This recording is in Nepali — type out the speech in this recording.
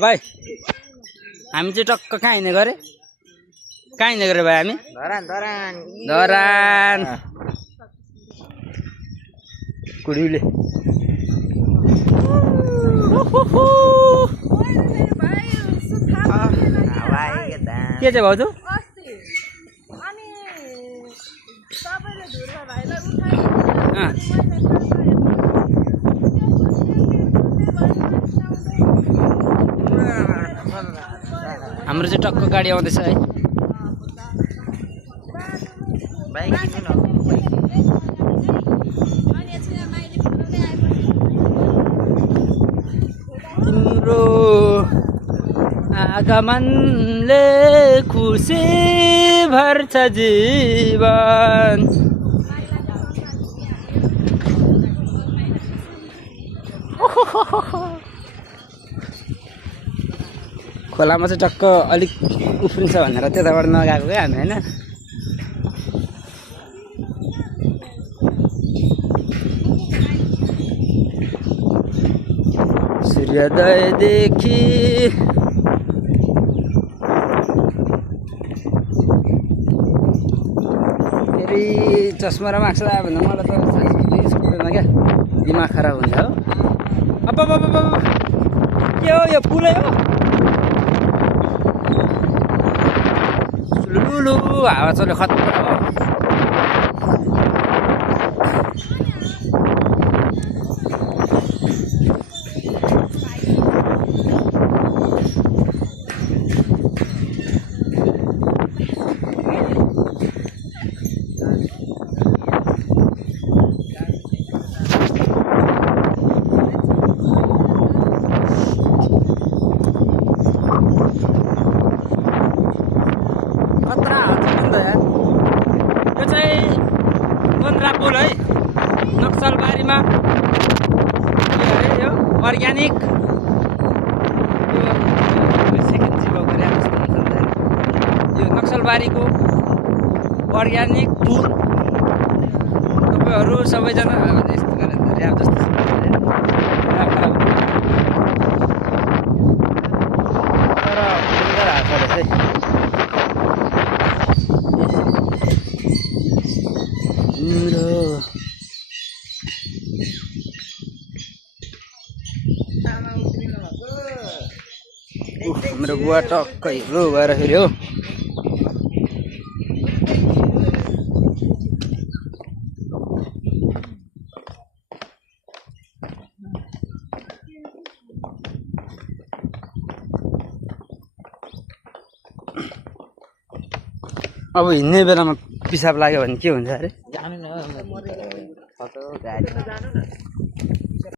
भाइ हामी चाहिँ टक्क कहाँ हिँड्ने गरे कहाँ हिँड्ने गरे भाइ हामी धरान कुडीले के चाहिँ भाउजू हाम्रो चाहिँ टक्क गाडी आउँदैछ है तिम्रो आगमनले खुसी भर्छ जीवन खोलामा चाहिँ टक्क अलिक उफ्रिन्छ भनेर त्यताबाट नगएको क्या हामी होइन सूर्योदयदेखि फेरि चस्मा र माक्स लगायो भने मलाई त सक्दैन क्या दिमाग खराब हुन्छ हो अब के हो यो पुलै हो लुलु हावा चल्यो खतरा हो यो चाहिँ बन्द्रा पुल है नक्सलबारीमा के अरे यो अर्ग्यानिक सेकेन्ड जिरो गरे यो नक्सलबारीको अर्ग्यानिक टुर तपाईँहरू सबैजना यस्तो गरेर ऱ्याप जस्तो तर सुन्दर हात रहेछ है मेरो बुवा टक्क हिरो भएर फेरि हो अब हिँड्ने बेलामा पिसाब लाग्यो भने के हुन्छ अरे